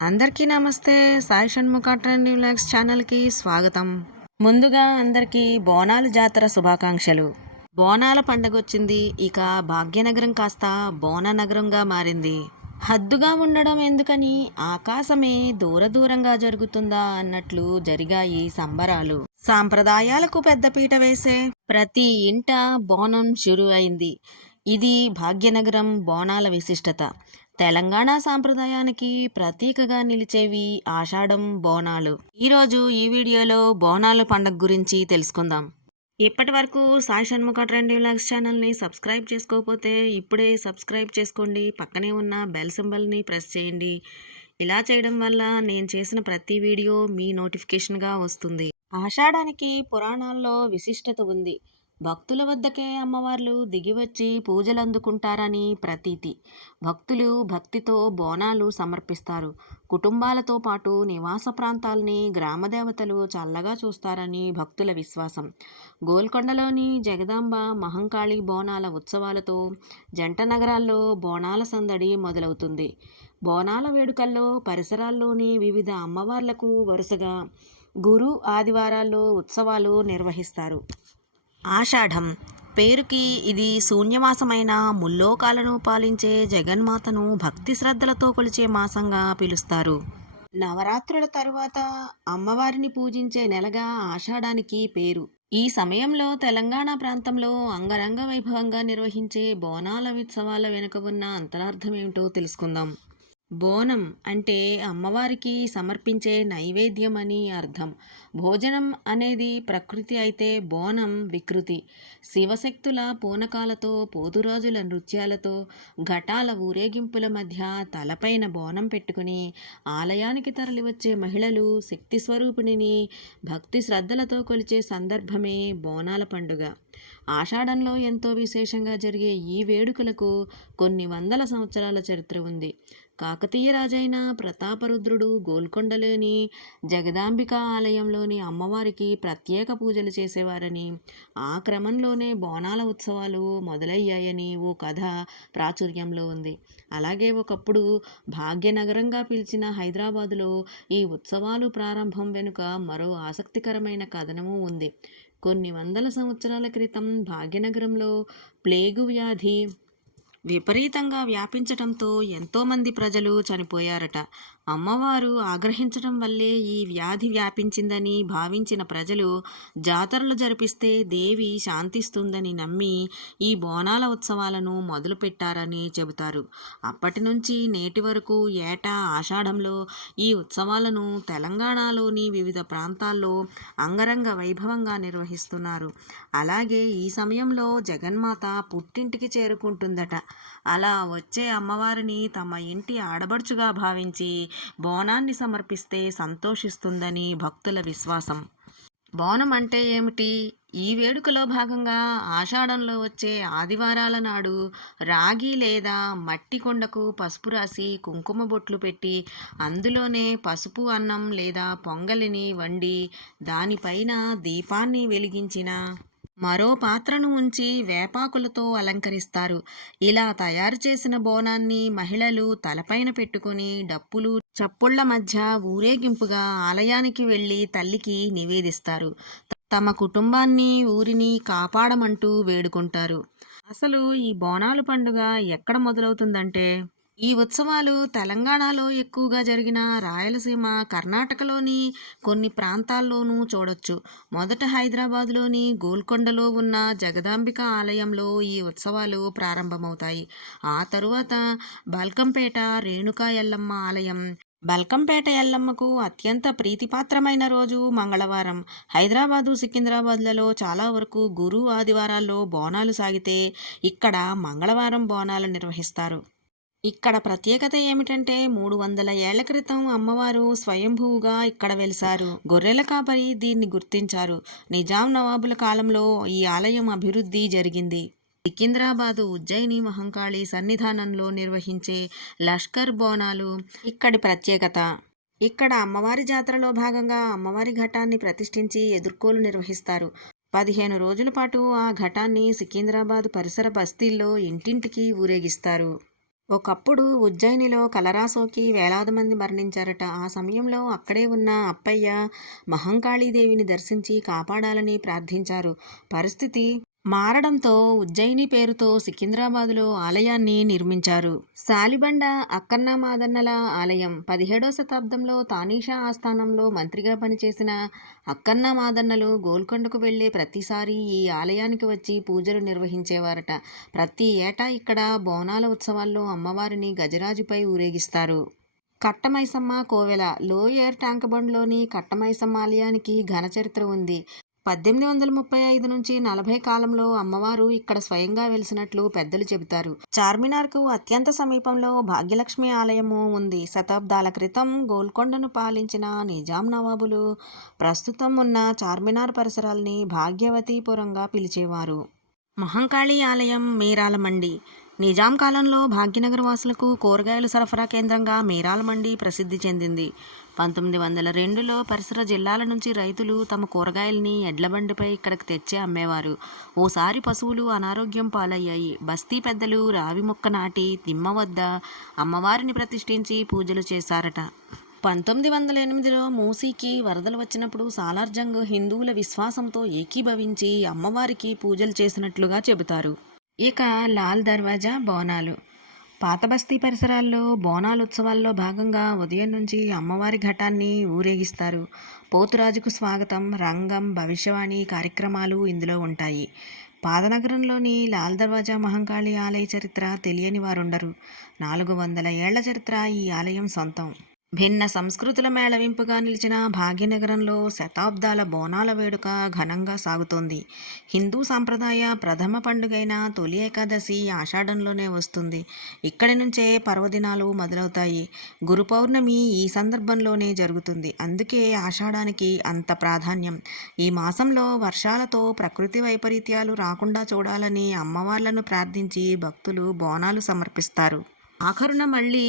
అందరికీ నమస్తే. Sai Shanmukha trending vlogs ఛానల్‌కి స్వాగతం. ముందుగా అందరికీ బోనాల జాతర శుభాకాంక్షలు. బోనాల పండగొచ్చింది. ఇక భాగ్యనగరం కాస్త బోన నగరంగా మారింది. హద్దుగా ఉండడం ఎందుకని ఆకాశమే దూరంగా జరుగుతుందా అన్నట్లు జరిగాయి సంబరాలు. సాంప్రదాయాలకు పెద్దపీట వేసే ప్రతి ఇంట బోనం షురు అయింది. ఇది భాగ్యనగరం బోనాల విశిష్టత. తెలంగాణ సాంప్రదాయానికి ప్రతీకగా నిలిచేవి ఆషాఢం బోనాలు. ఈరోజు ఈ వీడియోలో బోనాల పండుగ గురించి తెలుసుకుందాం. ఇప్పటి వరకు సాయి షణ్ముఖ ట్రెండింగ్ వ్లాగ్స్ ఛానల్ని సబ్స్క్రైబ్ చేసుకోకపోతే ఇప్పుడే సబ్స్క్రైబ్ చేసుకోండి. పక్కనే ఉన్న బెల్ సింబల్ని ప్రెస్ చేయండి. ఇలా చేయడం వల్ల నేను చేసిన ప్రతి వీడియో మీ నోటిఫికేషన్గా వస్తుంది. ఆషాఢానికి పురాణాల్లో విశిష్టత ఉంది. భక్తుల వద్దకే అమ్మవార్లు దిగివచ్చి పూజలు అందుకుంటారని ప్రతీతి. భక్తులు భక్తితో బోనాలు సమర్పిస్తారు. కుటుంబాలతో పాటు నివాస ప్రాంతాల్ని గ్రామదేవతలు చల్లగా చూస్తారని భక్తుల విశ్వాసం. గోల్కొండలోని జగదాంబ మహంకాళి బోనాల ఉత్సవాలతో జంట నగరాల్లో బోనాల సందడి మొదలవుతుంది. బోనాల వేడుకల్లో పరిసరాల్లోని వివిధ అమ్మవార్లకు వరుసగా గురు ఆదివారాల్లో ఉత్సవాలు నిర్వహిస్తారు. ఆషాఢం పేరుకి ఇది శూన్యమాసమైన ముల్లోకాలను పాలించే జగన్మాతను భక్తి శ్రద్ధలతో కొలిచే మాసంగా పిలుస్తారు. నవరాత్రుల తరువాత అమ్మవారిని పూజించే నెలగా ఆషాఢానికి పేరు. ఈ సమయంలో తెలంగాణ ప్రాంతంలో అంగరంగ వైభవంగా నిర్వహించే బోనాల ఉత్సవాల వెనుక ఉన్న అంతరార్థం ఏమిటో తెలుసుకుందాం. బోనం అంటే అమ్మవారికి సమర్పించే నైవేద్యం అని అర్థం. భోజనం అనేది ప్రకృతి అయితే బోనం వికృతి. శివశక్తుల పూనకాలతో పోతురాజుల నృత్యాలతో ఘటాల ఊరేగింపుల మధ్య తలపైన బోనం పెట్టుకుని ఆలయానికి తరలివచ్చే మహిళలు శక్తి స్వరూపిణిని భక్తి శ్రద్ధలతో కొలిచే సందర్భమే బోనాల పండుగ. ఆషాఢంలో ఎంతో విశేషంగా జరిగే ఈ వేడుకలకు కొన్ని వందల సంవత్సరాల చరిత్ర ఉంది. కాకతీయ రాజైన ప్రతాపరుద్రుడు గోల్కొండలోని జగదాంబిక ఆలయంలోని అమ్మవారికి ప్రత్యేక పూజలు చేసేవారని, ఆ క్రమంలోనే బోనాల ఉత్సవాలు మొదలయ్యాయని ఓ కథ ప్రాచుర్యంలో ఉంది. అలాగే ఒకప్పుడు భాగ్యనగరంగా పిలిచిన హైదరాబాదులో ఈ ఉత్సవాలు ప్రారంభం వెనుక మరో ఆసక్తికరమైన కథనము ఉంది. కొన్ని వందల సంవత్సరాల క్రితం భాగ్యనగరంలో ప్లేగు వ్యాధి విపరీతంగా వ్యాపించటంతో ఎంతోమంది ప్రజలు చనిపోయారట. అమ్మవారు ఆగ్రహించడం వల్లే ఈ వ్యాధి వ్యాపించిందని భావించిన ప్రజలు జాతరలు జరిపిస్తే దేవి శాంతిస్తుందని నమ్మి ఈ బోనాల ఉత్సవాలను మొదలుపెట్టారని చెబుతారు. అప్పటి నుంచి నేటి వరకు ఏటా ఆషాఢంలో ఈ ఉత్సవాలను తెలంగాణలోని వివిధ ప్రాంతాల్లో అంగరంగ వైభవంగా నిర్వహిస్తున్నారు. అలాగే ఈ సమయంలో జగన్మాత పుట్టింటికి చేరుకుంటుందట. అలా వచ్చే అమ్మవారిని తమ ఇంటి ఆడబడుచుగా భావించి బోనాన్ని సమర్పిస్తే సంతోషిస్తుందని భక్తుల విశ్వాసం. బోనం అంటే ఏమిటి? ఈ వేడుకలో భాగంగా ఆషాఢంలో వచ్చే ఆదివారాల నాడు రాగి లేదా మట్టి కుండకు పసుపు రాసి కుంకుమ బొట్లు పెట్టి అందులోనే పసుపు అన్నం లేదా పొంగలిని వండి దానిపైన దీపాన్ని వెలిగించిన మరో పాత్రను ఉంచి వేపాకులతో అలంకరిస్తారు. ఇలా తయారు చేసిన బోనాన్ని మహిళలు తలపైన పెట్టుకుని డప్పులు చప్పుళ్ల మధ్య ఊరేగింపుగా ఆలయానికి వెళ్ళి తల్లికి నివేదిస్తారు. తమ కుటుంబాన్ని ఊరిని కాపాడమంటూ వేడుకుంటారు. అసలు ఈ బోనాలు పండుగ ఎక్కడ మొదలవుతుందంటే, ఈ ఉత్సవాలు తెలంగాణలో ఎక్కువగా జరిగిన రాయలసీమ, కర్ణాటకలోని కొన్ని ప్రాంతాల్లోనూ చూడొచ్చు. మొదట హైదరాబాదులోని గోల్కొండలో ఉన్న జగదాంబిక ఆలయంలో ఈ ఉత్సవాలు ప్రారంభమవుతాయి. ఆ తరువాత బల్కంపేట రేణుకా ఎల్లమ్మ ఆలయం. బల్కంపేట ఎల్లమ్మకు అత్యంత ప్రీతిపాత్రమైన రోజు మంగళవారం. హైదరాబాదు, సికింద్రాబాద్లలో చాలా వరకు గురు ఆదివారాల్లో బోనాలు సాగితే ఇక్కడ మంగళవారం బోనాలు నిర్వహిస్తారు. ఇక్కడ ప్రత్యేకత ఏమిటంటే 300 ఏళ్ల క్రితం అమ్మవారు స్వయంభూగా ఇక్కడ వెలిశారు. గొర్రెల కాపరి దీన్ని గుర్తించారు. నిజాం నవాబుల కాలంలో ఈ ఆలయం అభివృద్ధి జరిగింది. సికింద్రాబాదు ఉజ్జయిని మహంకాళి సన్నిధానంలో నిర్వహించే లష్కర్ బోనాలు ఇక్కడి ప్రత్యేకత. ఇక్కడ అమ్మవారి జాతరలో భాగంగా అమ్మవారి ఘటాన్ని ప్రతిష్ఠించి ఎదుర్కోలు నిర్వహిస్తారు. 15 రోజుల పాటు ఆ ఘటాన్ని సికింద్రాబాద్ పరిసర బస్తీల్లో ఇంటింటికి ఊరేగిస్తారు. ఒకప్పుడు ఉజ్జయినిలో కలరా సోకి వేలాది మంది మరణించారట. ఆ సమయంలో అక్కడే ఉన్న అప్పయ్య మహంకాళీదేవిని దర్శించి కాపాడాలని ప్రార్థించారు. పరిస్థితి మారడంతో ఉజ్జయిని పేరుతో సికింద్రాబాదులో ఆలయాన్ని నిర్మించారు. సాలిబండ అక్కన్న మాదన్నల ఆలయం 17వ శతాబ్దంలో తానీషా ఆస్థానంలో మంత్రిగా పనిచేసిన అక్కన్న మాదన్నలు గోల్కొండకు వెళ్లే ప్రతిసారి ఈ ఆలయానికి వచ్చి పూజలు నిర్వహించేవారట. ప్రతి ఏటా ఇక్కడ బోనాల ఉత్సవాల్లో అమ్మవారిని గజరాజుపై ఊరేగిస్తారు. కట్టమైసమ్మ కోవెల లోయర్ ట్యాంక్బండ్లోని కట్టమైసమ్మ ఆలయానికి ఘన చరిత్ర ఉంది. 1835 నుంచి 40 కాలంలో అమ్మవారు ఇక్కడ స్వయంగా వెలిసినట్లు పెద్దలు చెబుతారు. చార్మినార్కు అత్యంత సమీపంలో భాగ్యలక్ష్మి ఆలయము ఉంది. శతాబ్దాల క్రితం గోల్కొండను పాలించిన నిజాం నవాబులు ప్రస్తుతం ఉన్న చార్మినార్ పరిసరాల్ని భాగ్యవతీపురంగా పిలిచేవారు. మహంకాళి ఆలయం మేరాల మండి నిజాం కాలంలో భాగ్యనగర వాసులకు కూరగాయలు సరఫరా కేంద్రంగా మేరాల మండి ప్రసిద్ధి చెందింది. 1902లో పరిసర జిల్లాల నుంచి రైతులు తమ కూరగాయల్ని ఎడ్లబండిపై ఇక్కడికి తెచ్చి అమ్మేవారు. ఓసారి పశువులు అనారోగ్యం పాలయ్యాయి. బస్తీ పెద్దలు రావి మొక్క నాటి తిమ్మ వద్ద అమ్మవారిని ప్రతిష్ఠించి పూజలు చేశారట. 1908లో మూసీకి వరదలు వచ్చినప్పుడు సాలార్జంగ్ హిందువుల విశ్వాసంతో ఏకీభవించి అమ్మవారికి పూజలు చేసినట్లుగా చెబుతారు. ఇక లాల్ దర్వాజా బోనాలు పాత బస్తీ పరిసరాల్లో బోనాలు ఉత్సవాల్లో భాగంగా ఉదయం నుంచి అమ్మవారి ఘటాన్ని ఊరేగిస్తారు. పోతురాజుకు స్వాగతం, రంగం, భవిష్యవాణి కార్యక్రమాలు ఇందులో ఉంటాయి. పాదనగరంలోని లాల్ దర్వాజా మహంకాళి ఆలయ చరిత్ర తెలియని వారుండరు. 400 ఏళ్ల చరిత్ర ఈ ఆలయం సొంతం. భిన్న సంస్కృతుల మేళవింపుగా నిలిచిన భాగ్యనగరంలో శతాబ్దాల బోనాల వేడుక ఘనంగా సాగుతోంది. హిందూ సాంప్రదాయ ప్రథమ పండుగైన తొలి ఏకాదశి ఆషాఢంలోనే వస్తుంది. ఇక్కడి నుంచే పర్వదినాలు మొదలవుతాయి. గురు పౌర్ణమి ఈ సందర్భంలోనే జరుగుతుంది. అందుకే ఆషాఢానికి అంత ప్రాధాన్యం. ఈ మాసంలో వర్షాలతో ప్రకృతి వైపరీత్యాలు రాకుండా చూడాలని అమ్మవార్లను ప్రార్థించి భక్తులు బోనాలు సమర్పిస్తారు. ఆఖరున మళ్ళీ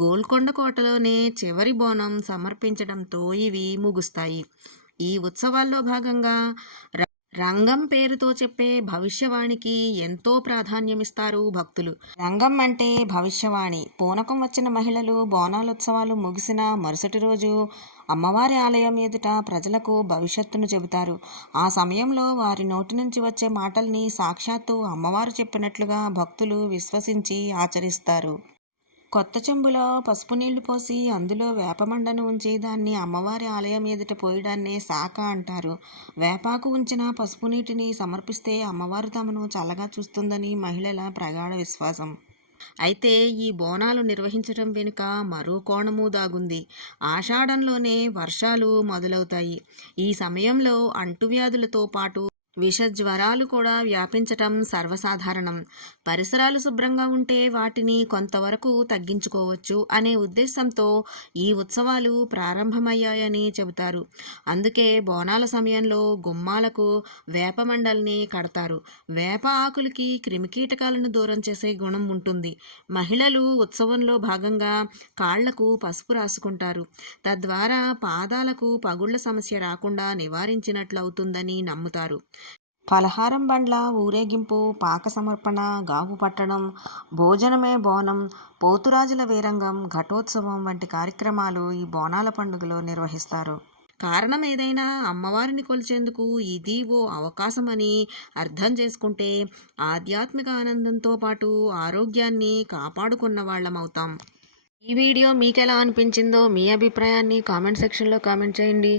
గోల్కొండ కోటలోనే చివరి బోనం సమర్పించడంతో ఇవి ముగుస్తాయి. ఈ ఉత్సవాల్లో భాగంగా రంగం పేరుతో చెప్పే భవిష్యవాణికి ఎంతో ప్రాధాన్యమిస్తారు భక్తులు. రంగం అంటే భవిష్యవాణి. పూనకం వచ్చిన మహిళలు బోనాలోత్సవాలు ముగిసిన మరుసటి రోజు అమ్మవారి ఆలయం ఎదుట ప్రజలకు భవిష్యత్తును చెబుతారు. ఆ సమయంలో వారి నోటి నుంచి వచ్చే మాటల్ని సాక్షాత్తు అమ్మవారు చెప్పినట్లుగా భక్తులు విశ్వసించి ఆచరిస్తారు. కొత్త చెంబులో పసుపు నీళ్లు పోసి అందులో వేపమండను ఉంచి దాన్ని అమ్మవారి ఆలయం ఎదుట పోయడాన్నే సాక అంటారు. వేపాకు ఉంచిన పసుపు నీటిని సమర్పిస్తే అమ్మవారు తమను చల్లగా చూస్తుందని మహిళల ప్రగాఢ విశ్వాసం. అయితే ఈ బోనాలు నిర్వహించడం వెనుక మరో కోణము దాగుంది. ఆషాఢంలోనే వర్షాలు మొదలవుతాయి. ఈ సమయంలో అంటువ్యాధులతో పాటు విష జ్వరాలు కూడా వ్యాపించటం సర్వసాధారణం. పరిసరాలు శుభ్రంగా ఉంటే వాటిని కొంతవరకు తగ్గించుకోవచ్చు అనే ఉద్దేశంతో ఈ ఉత్సవాలు ప్రారంభమయ్యాయని చెబుతారు. అందుకే బోనాల సమయంలో గుమ్మాలకు వేప మండల్ని కడతారు. వేప ఆకులకి క్రిమికీటకాలను దూరం చేసే గుణం ఉంటుంది. మహిళలు ఉత్సవంలో భాగంగా కాళ్లకు పసుపు రాసుకుంటారు. తద్వారా పాదాలకు పగుళ్ల సమస్య రాకుండా నివారించినట్లవుతుందని నమ్ముతారు. ఫలహారం బండ్ల ఊరేగింపు, పాక సమర్పణ, గావు పట్టడం, భోజనమే బోనం, పోతురాజుల వీరంగం, ఘటోత్సవం వంటి కార్యక్రమాలు ఈ బోనాల పండుగలో నిర్వహిస్తారు. కారణం ఏదైనా అమ్మవారిని కొలిచేందుకు ఇది ఓ అవకాశమని అర్థం చేసుకుంటే ఆధ్యాత్మిక ఆనందంతో పాటు ఆరోగ్యాన్ని కాపాడుకున్న వాళ్ళమవుతాం. ఈ వీడియో మీకు ఎలా అనిపించిందో మీ అభిప్రాయాన్ని కామెంట్ సెక్షన్లో కామెంట్ చేయండి.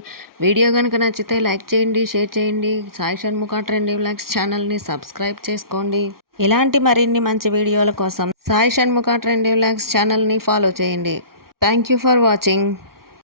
వీడియో కనుక నచ్చితే లైక్ చేయండి, షేర్ చేయండి. సాయి షణ్ముఖ ట్రెండీ వ్లాగ్స్ ఛానల్ని సబ్స్క్రైబ్ చేసుకోండి. ఇలాంటి మరిన్ని మంచి వీడియోల కోసం సాయి షణ్ముఖ ట్రెండీ వ్లాగ్స్ ఛానల్ని ఫాలో చేయండి. Thank you for watching.